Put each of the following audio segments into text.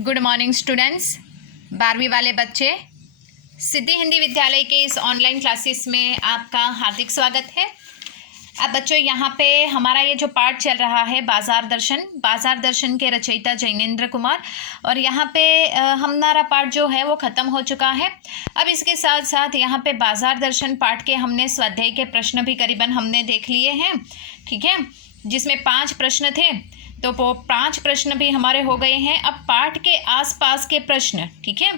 Good morning students. 12वीं वाले बच्चे, सिद्धि हिंदी विद्यालय के इस ऑनलाइन क्लासेस में आपका हार्दिक स्वागत है। अब बच्चों, यहाँ पे हमारा ये जो पाठ चल रहा है बाजार दर्शन के रचयिता जैनेंद्र कुमार, और यहाँ पे हमारा पाठ जो है वो ख़त्म हो चुका है। अब इसके साथ साथ यहाँ पे बाजार दर्शन पाठ के हमने स्वाध्याय के प्रश्न भी करीबन हमने देख लिए हैं, ठीक है, जिसमें 5 प्रश्न थे, तो वो 5 प्रश्न भी हमारे हो गए हैं। अब पाठ के आसपास के प्रश्न, ठीक है,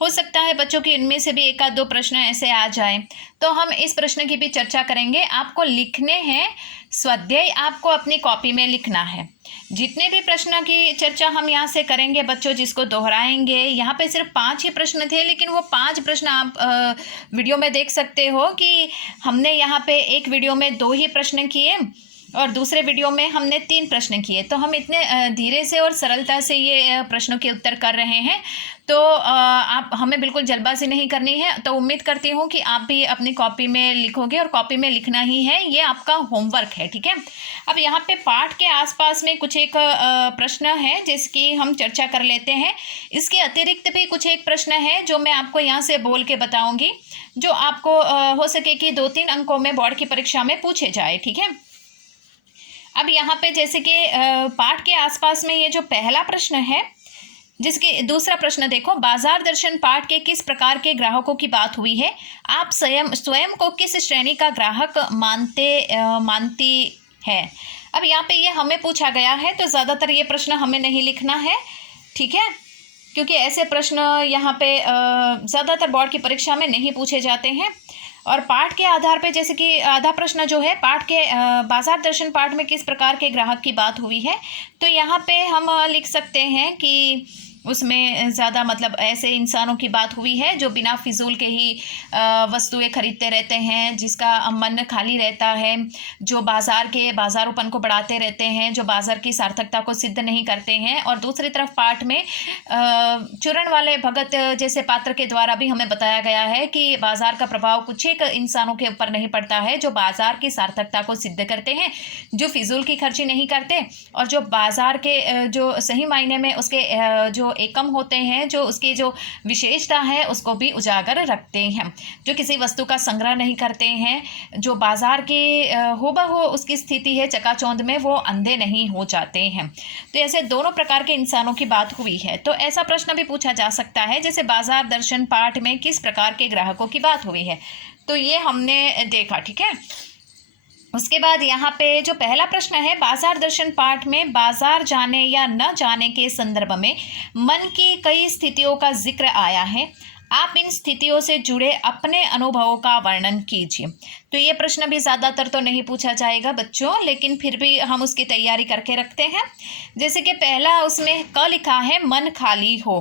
हो सकता है बच्चों की इनमें से भी 1 आध 2 प्रश्न ऐसे आ जाए, तो हम इस प्रश्न की भी चर्चा करेंगे। आपको लिखने हैं, स्वाध्याय आपको अपनी कॉपी में लिखना है। जितने भी प्रश्न की चर्चा हम यहाँ से करेंगे बच्चों, जिसको दोहराएंगे, यहाँ पे सिर्फ 5 ही प्रश्न थे, लेकिन वो 5 प्रश्न आप वीडियो में देख सकते हो कि हमने यहाँ पे एक वीडियो में 2 ही प्रश्न किए और दूसरे वीडियो में हमने 3 प्रश्न किए। तो हम इतने धीरे से और सरलता से ये प्रश्नों के उत्तर कर रहे हैं, तो आप हमें बिल्कुल जल्दबाजी नहीं करनी है। तो उम्मीद करती हूँ कि आप भी अपनी कॉपी में लिखोगे, और कॉपी में लिखना ही है, ये आपका होमवर्क है, ठीक है। अब यहाँ पे पाठ के आसपास में कुछ एक प्रश्न है जिसकी हम चर्चा कर लेते हैं। इसके अतिरिक्त भी कुछ एक प्रश्न है जो मैं आपको यहाँ से बोल के बताऊँगी, जो आपको हो सके कि 2-3 अंकों में बोर्ड की परीक्षा में पूछे जाए, ठीक है। अब यहाँ पे जैसे कि पाठ के आसपास में ये जो पहला प्रश्न है, जिसके दूसरा प्रश्न देखो, बाजार दर्शन पाठ के किस प्रकार के ग्राहकों की बात हुई है? आप स्वयं को किस श्रेणी का ग्राहक मानती है? अब यहाँ पे ये हमें पूछा गया है, तो ज़्यादातर ये प्रश्न हमें नहीं लिखना है, ठीक है, क्योंकि ऐसे प्रश्न यहाँ पे ज़्यादातर बोर्ड की परीक्षा में नहीं पूछे जाते हैं। और पाठ के आधार पे, जैसे कि आधा प्रश्न जो है पाठ के बाजार दर्शन पाठ में किस प्रकार के ग्राहक की बात हुई है, तो यहाँ पे हम लिख सकते हैं कि उसमें ज़्यादा मतलब ऐसे इंसानों की बात हुई है जो बिना फिजूल के ही वस्तुएं खरीदते रहते हैं, जिसका मन खाली रहता है, जो बाजारोपन को बढ़ाते रहते हैं, जो बाजार की सार्थकता को सिद्ध नहीं करते हैं। और दूसरी तरफ पाठ में चूरण वाले भगत जैसे पात्र के द्वारा भी हमें बताया गया है कि बाजार का प्रभाव कुछ एक इंसानों के ऊपर नहीं पड़ता है, जो बाजार की सार्थकता को सिद्ध करते हैं, जो फिजूल की खर्ची नहीं करते, और जो बाजार के जो सही मायने में उसके जो एकम होते हैं, जो उसकी जो विशेषता है उसको भी उजागर रखते हैं, जो किसी वस्तु का संग्रह नहीं करते हैं, जो बाजार की हूबहू उसकी स्थिति है चकाचौंध में, वो अंधे नहीं हो जाते हैं। तो ऐसे दोनों प्रकार के इंसानों की बात हुई है। तो ऐसा प्रश्न भी पूछा जा सकता है, जैसे बाजार दर्शन पाठ में किस प्रकार के ग्राहकों की बात हुई है, तो ये हमने देखा, ठीक है। उसके बाद यहाँ पे जो पहला प्रश्न है, बाजार दर्शन पाठ में बाजार जाने या न जाने के संदर्भ में मन की कई स्थितियों का जिक्र आया है। आप इन स्थितियों से जुड़े अपने अनुभवों का वर्णन कीजिए। तो ये प्रश्न भी ज़्यादातर तो नहीं पूछा जाएगा बच्चों, लेकिन फिर भी हम उसकी तैयारी करके रखते हैं। जैसे कि पहला उसमें क लिखा है मन खाली हो,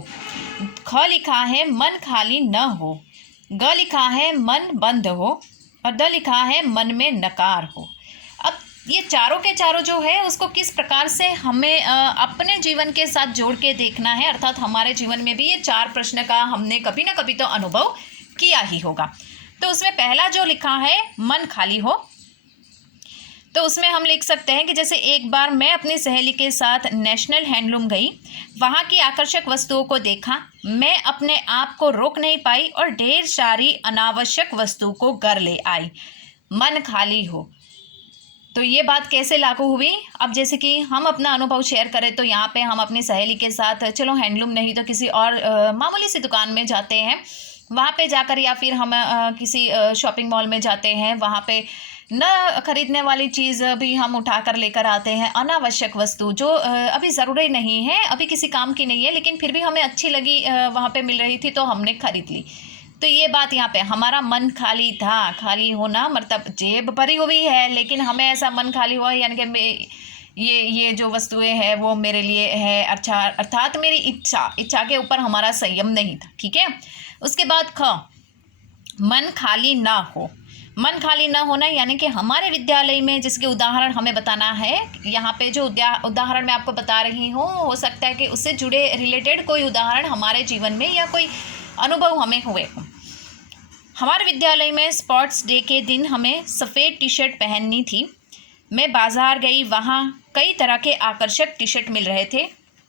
ख लिखा है मन खाली न हो, ग लिखा है मन बंद हो, और द लिखा है मन में नकार हो। अब ये चारों के चारों जो है उसको किस प्रकार से हमें अपने जीवन के साथ जोड़ के देखना है, अर्थात हमारे जीवन में भी ये 4 प्रश्न का हमने कभी ना कभी तो अनुभव किया ही होगा। तो उसमें पहला जो लिखा है मन खाली हो, तो उसमें हम लिख सकते हैं कि जैसे एक बार मैं अपनी सहेली के साथ नेशनल हैंडलूम गई, वहाँ की आकर्षक वस्तुओं को देखा, मैं अपने आप को रोक नहीं पाई और ढेर सारी अनावश्यक वस्तु को घर ले आई। मन खाली हो, तो ये बात कैसे लागू हुई? अब जैसे कि हम अपना अनुभव शेयर करें, तो यहाँ पे हम अपनी सहेली के साथ, चलो हैंडलूम नहीं तो किसी और मामूली सी दुकान में जाते हैं, वहाँ पे जाकर, या फिर हम किसी शॉपिंग मॉल में जाते हैं, वहाँ पे न खरीदने वाली चीज़ भी हम उठा कर लेकर आते हैं, अनावश्यक वस्तु जो अभी ज़रूरी नहीं है, अभी किसी काम की नहीं है, लेकिन फिर भी हमें अच्छी लगी, वहाँ पे मिल रही थी तो हमने खरीद ली। तो ये बात यहाँ पे हमारा मन खाली था, खाली होना मतलब जेब भरी हुई है, लेकिन हमें ऐसा मन खाली हुआ, यानी कि ये जो वस्तुएं हैं वो मेरे लिए है, अच्छा, अर्थात मेरी इच्छा के ऊपर हमारा संयम नहीं था, ठीक है। उसके बाद ख, मन खाली ना हो, मन खाली ना होना, यानी कि हमारे विद्यालय में जिसके उदाहरण हमें बताना है। यहाँ पे जो उदाहरण मैं आपको बता रही हूँ, हो सकता है कि उससे जुड़े रिलेटेड कोई उदाहरण हमारे जीवन में या कोई अनुभव हमें हुए हों। हमारे विद्यालय में स्पोर्ट्स डे के दिन हमें सफ़ेद टी शर्ट पहननी थी। मैं बाज़ार गई, वहाँ कई तरह के आकर्षक टी शर्ट मिल रहे थे।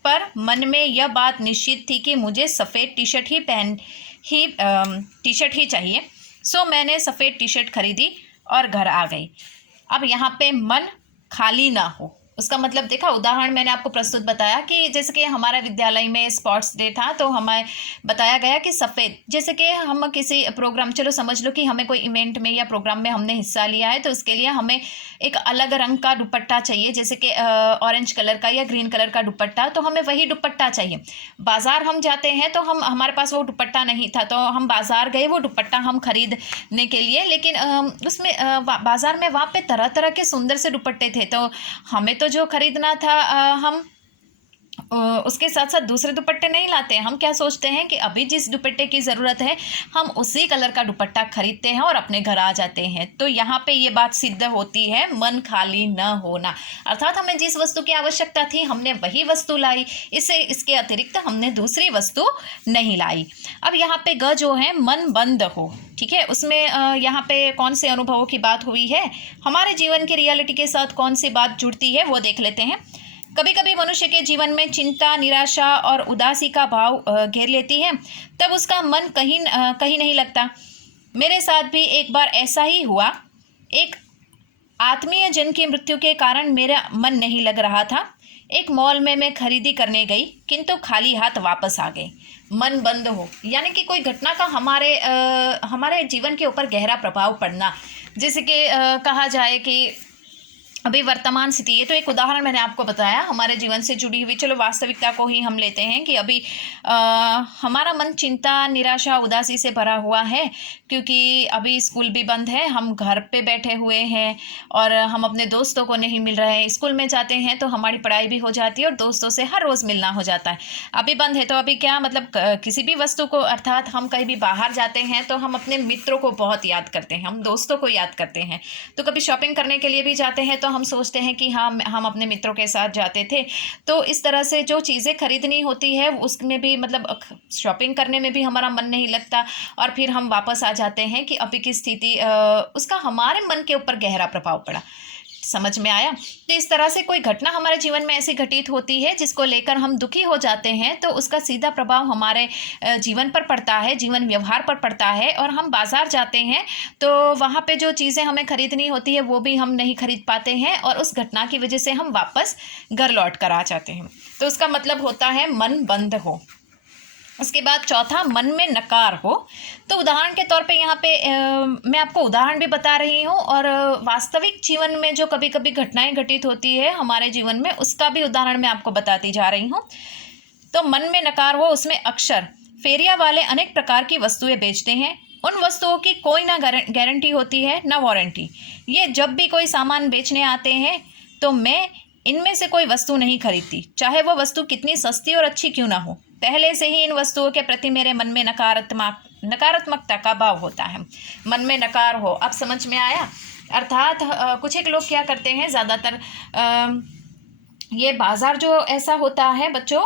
पर मन में यह बात निश्चित थी कि मुझे सफ़ेद टी शर्ट ही चाहिए। सो मैंने सफ़ेद टी शर्ट खरीदी और घर आ गई। अब यहाँ पे मन खाली ना हो, उसका मतलब देखा, उदाहरण मैंने आपको प्रस्तुत बताया कि जैसे कि हमारे विद्यालय में स्पोर्ट्स डे था तो हमें बताया गया कि सफ़ेद, जैसे कि हम किसी प्रोग्राम, चलो समझ लो कि हमें कोई इवेंट में या प्रोग्राम में हमने हिस्सा लिया है, तो उसके लिए हमें एक अलग रंग का दुपट्टा चाहिए, जैसे कि ऑरेंज कलर का या ग्रीन कलर का दुपट्टा, तो हमें वही दुपट्टा चाहिए। बाज़ार हम जाते हैं तो हमारे पास वो दुपट्टा नहीं था, तो हम बाज़ार गए वो दुपट्टा हम खरीदने के लिए, लेकिन उसमें बाज़ार में वहाँ पे तरह तरह के सुंदर से दुपट्टे थे, तो हमें तो जो खरीदना था हम उसके साथ साथ दूसरे दुपट्टे नहीं लाते हैं। हम क्या सोचते हैं कि अभी जिस दुपट्टे की ज़रूरत है हम उसी कलर का दुपट्टा खरीदते हैं और अपने घर आ जाते हैं। तो यहाँ पे ये बात सिद्ध होती है मन खाली न होना, अर्थात हमें जिस वस्तु की आवश्यकता थी हमने वही वस्तु लाई, इसके अतिरिक्त हमने दूसरी वस्तु नहीं लाई। अब यहाँ पे ग जो है मन बंद हो, ठीक है, उसमें यहाँ पे कौन से अनुभवों की बात हुई है, हमारे जीवन की रियलिटी के साथ कौन सी बात जुड़ती है वो देख लेते हैं। कभी कभी मनुष्य के जीवन में चिंता, निराशा और उदासी का भाव घेर लेती है, तब उसका मन कहीं नहीं लगता। मेरे साथ भी एक बार ऐसा ही हुआ। एक आत्मीय जन की मृत्यु के कारण मेरा मन नहीं लग रहा था। एक मॉल में मैं खरीदी करने गई किंतु खाली हाथ वापस आ गई। मन बंद हो यानी कि कोई घटना का हमारे जीवन के ऊपर गहरा प्रभाव पड़ना, जैसे कि कहा जाए कि अभी वर्तमान स्थिति, ये तो एक उदाहरण मैंने आपको बताया हमारे जीवन से जुड़ी हुई, चलो वास्तविकता को ही हम लेते हैं कि अभी हमारा मन चिंता, निराशा, उदासी से भरा हुआ है क्योंकि अभी स्कूल भी बंद है, हम घर पे बैठे हुए हैं और हम अपने दोस्तों को नहीं मिल रहे हैं। स्कूल में जाते हैं तो हमारी पढ़ाई भी हो जाती है और दोस्तों से हर रोज़ मिलना हो जाता है। अभी बंद है तो अभी क्या मतलब किसी भी वस्तु को, अर्थात हम कहीं भी बाहर जाते हैं तो हम अपने मित्रों को बहुत याद करते हैं, हम दोस्तों को याद करते हैं। तो कभी शॉपिंग करने के लिए भी जाते हैं तो हम सोचते हैं कि हाँ हम अपने मित्रों के साथ जाते थे। तो इस तरह से जो चीज़ें खरीदनी होती है उसमें भी मतलब शॉपिंग करने में भी हमारा मन नहीं लगता और फिर हम वापस आ जाते हैं कि अभी की स्थिति उसका हमारे मन के ऊपर गहरा प्रभाव पड़ा। समझ में आया? तो इस तरह से कोई घटना हमारे जीवन में ऐसी घटित होती है जिसको लेकर हम दुखी हो जाते हैं, तो उसका सीधा प्रभाव हमारे जीवन पर पड़ता है, जीवन व्यवहार पर पड़ता है। और हम बाज़ार जाते हैं तो वहाँ पे जो चीज़ें हमें खरीदनी होती है वो भी हम नहीं खरीद पाते हैं और उस घटना की वजह से हम वापस घर लौट कर आ जाते हैं। तो उसका मतलब होता है मन बंद हो। उसके बाद चौथा, मन में नकार हो। तो उदाहरण के तौर पे यहाँ पे मैं आपको उदाहरण भी बता रही हूँ और वास्तविक जीवन में जो कभी कभी घटनाएं घटित होती है हमारे जीवन में उसका भी उदाहरण मैं आपको बताती जा रही हूँ। तो मन में नकार हो, उसमें अक्सर फेरिया वाले अनेक प्रकार की वस्तुएं बेचते हैं। उन वस्तुओं की कोई ना गारंटी होती है ना वारंटी। ये जब भी कोई सामान बेचने आते हैं तो मैं इनमें से कोई वस्तु नहीं खरीदती, चाहे वो वस्तु कितनी सस्ती और अच्छी क्यों ना हो। पहले से ही इन वस्तुओं के प्रति मेरे मन में नकारात्मकता का भाव होता है। मन में नकार हो, अब समझ में आया? अर्थात कुछ एक लोग क्या करते हैं, ज़्यादातर ये बाज़ार जो ऐसा होता है बच्चों,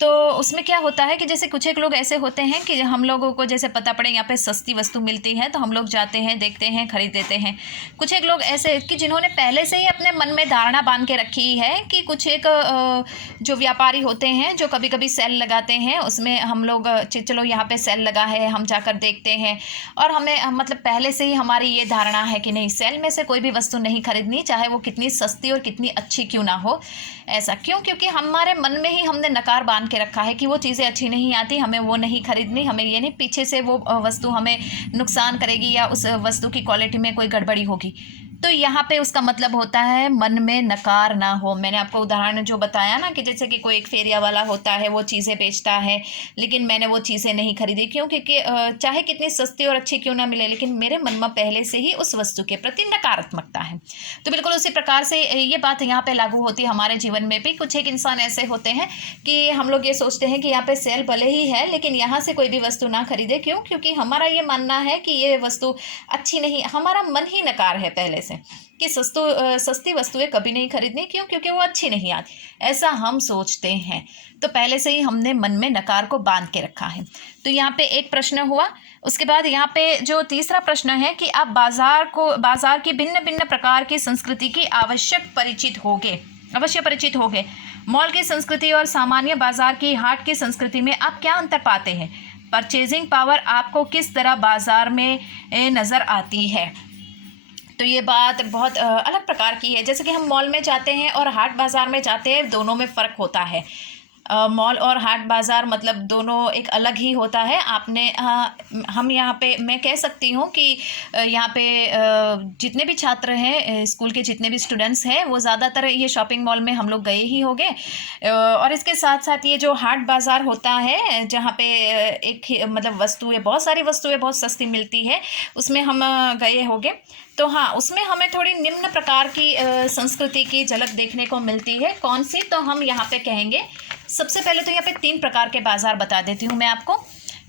तो उसमें क्या होता है कि जैसे कुछ एक लोग ऐसे होते हैं कि हम लोगों को जैसे पता पड़े यहाँ पे सस्ती वस्तु मिलती है तो हम लोग जाते हैं, देखते हैं, खरीद देते हैं। कुछ एक लोग ऐसे कि जिन्होंने पहले से ही अपने मन में धारणा बांध के रखी है कि कुछ एक जो व्यापारी होते हैं जो कभी कभी सेल लगाते हैं, उसमें हम लोग चलो यहाँ पे सेल लगा है, हम जाकर देखते हैं और हमें मतलब पहले से ही हमारी ये धारणा है कि नहीं, सेल में से कोई भी वस्तु नहीं खरीदनी, चाहे वो कितनी सस्ती और कितनी अच्छी क्यों ना हो। ऐसा क्यों? क्योंकि हमारे मन में ही हमने नकार बांध के रखा है कि वो चीज़ें अच्छी नहीं आती, हमें वो नहीं खरीदनी, हमें ये नहीं, पीछे से वो वस्तु हमें नुकसान करेगी या उस वस्तु की क्वालिटी में कोई गड़बड़ी होगी। तो यहाँ पे उसका मतलब होता है मन में नकार ना हो। मैंने आपको उदाहरण जो बताया ना कि जैसे कि कोई एक फेरिया वाला होता है, वो चीज़ें बेचता है लेकिन मैंने वो चीज़ें नहीं खरीदी, क्यों? क्योंकि चाहे कितनी सस्ती और अच्छी क्यों ना मिले, लेकिन मेरे मन में पहले से ही उस वस्तु के प्रति नकारात्मकता है। तो बिल्कुल उसी प्रकार से ये बात यहाँ पे लागू होती है हमारे जीवन में भी। कुछ एक इंसान ऐसे होते हैं कि हम लोग ये सोचते हैं कि यहाँ पे सेल भले ही है लेकिन यहाँ से कोई भी वस्तु ना खरीदे। क्यों? क्योंकि हमारा ये मानना है कि ये वस्तु अच्छी नहीं, हमारा मन ही नकार है पहले से कि सस्ती वस्तुएं कभी नहीं खरीदनी। क्यों? क्योंकि वो अच्छी नहीं आती, ऐसा हम सोचते हैं। तो पहले से ही हमने मन में नकार को बांध के रखा है। तो यहाँ पे एक प्रश्न हुआ। उसके बाद यहाँ पे जो तीसरा प्रश्न है कि आप बाजार की भिन्न भिन्न प्रकार की संस्कृति की अवश्य परिचित होगे। मॉल की संस्कृति और सामान्य बाजार की हाट की संस्कृति में आप क्या अंतर पाते हैं? परचेजिंग पावर आपको किस तरह बाजार में नज़र आती है? तो ये बात बहुत अलग प्रकार की है। जैसे कि हम मॉल में जाते हैं और हाट बाज़ार में जाते हैं, दोनों में फ़र्क होता है। मॉल और हाट बाज़ार मतलब दोनों एक अलग ही होता है। हम यहाँ पे मैं कह सकती हूँ कि यहाँ पे जितने भी छात्र हैं, स्कूल के जितने भी स्टूडेंट्स हैं, वो ज़्यादातर ये शॉपिंग मॉल में हम लोग गए ही होंगे। और इसके साथ साथ ये जो हाट बाज़ार होता है, जहाँ पे मतलब वस्तुएं, बहुत सारी वस्तुएं बहुत सस्ती मिलती है, उसमें हम गए होंगे। तो हाँ, उसमें हमें थोड़ी निम्न प्रकार की संस्कृति की झलक देखने को मिलती है। कौन सी? तो हम यहाँ पे कहेंगे, सबसे पहले तो यहाँ पे 3 प्रकार के बाज़ार बता देती हूँ मैं आपको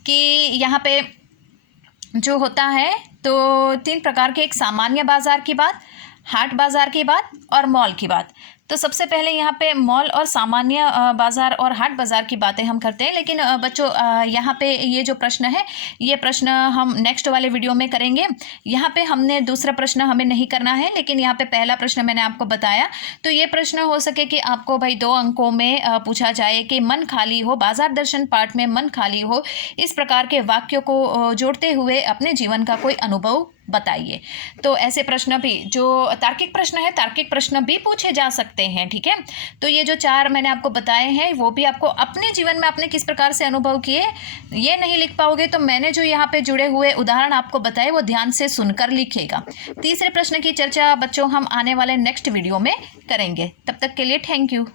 कि यहाँ पे जो होता है, तो 3 प्रकार के, एक सामान्य बाज़ार की बात, हाट बाज़ार की बात और मॉल की बात। तो सबसे पहले यहाँ पे मॉल और सामान्य बाज़ार और हाट बाज़ार की बातें हम करते हैं। लेकिन बच्चों, यहाँ पे ये जो प्रश्न है, ये प्रश्न हम नेक्स्ट वाले वीडियो में करेंगे। यहाँ पे हमने दूसरा प्रश्न हमें नहीं करना है, लेकिन यहाँ पे पहला प्रश्न मैंने आपको बताया। तो ये प्रश्न हो सके कि आपको भाई 2 अंकों में पूछा जाए कि मन खाली हो, बाज़ार दर्शन पाठ में मन खाली हो, इस प्रकार के वाक्यों को जोड़ते हुए अपने जीवन का कोई अनुभव बताइए। तो ऐसे प्रश्न भी, जो तार्किक प्रश्न है, तार्किक प्रश्न भी पूछे जा सकते हैं। ठीक है, तो ये जो 4 मैंने आपको बताए हैं, वो भी आपको अपने जीवन में आपने किस प्रकार से अनुभव किए, ये नहीं लिख पाओगे तो मैंने जो यहाँ पे जुड़े हुए उदाहरण आपको बताए, वो ध्यान से सुनकर लिखिएगा। तीसरे प्रश्न की चर्चा बच्चों हम आने वाले नेक्स्ट वीडियो में करेंगे। तब तक के लिए थैंक यू।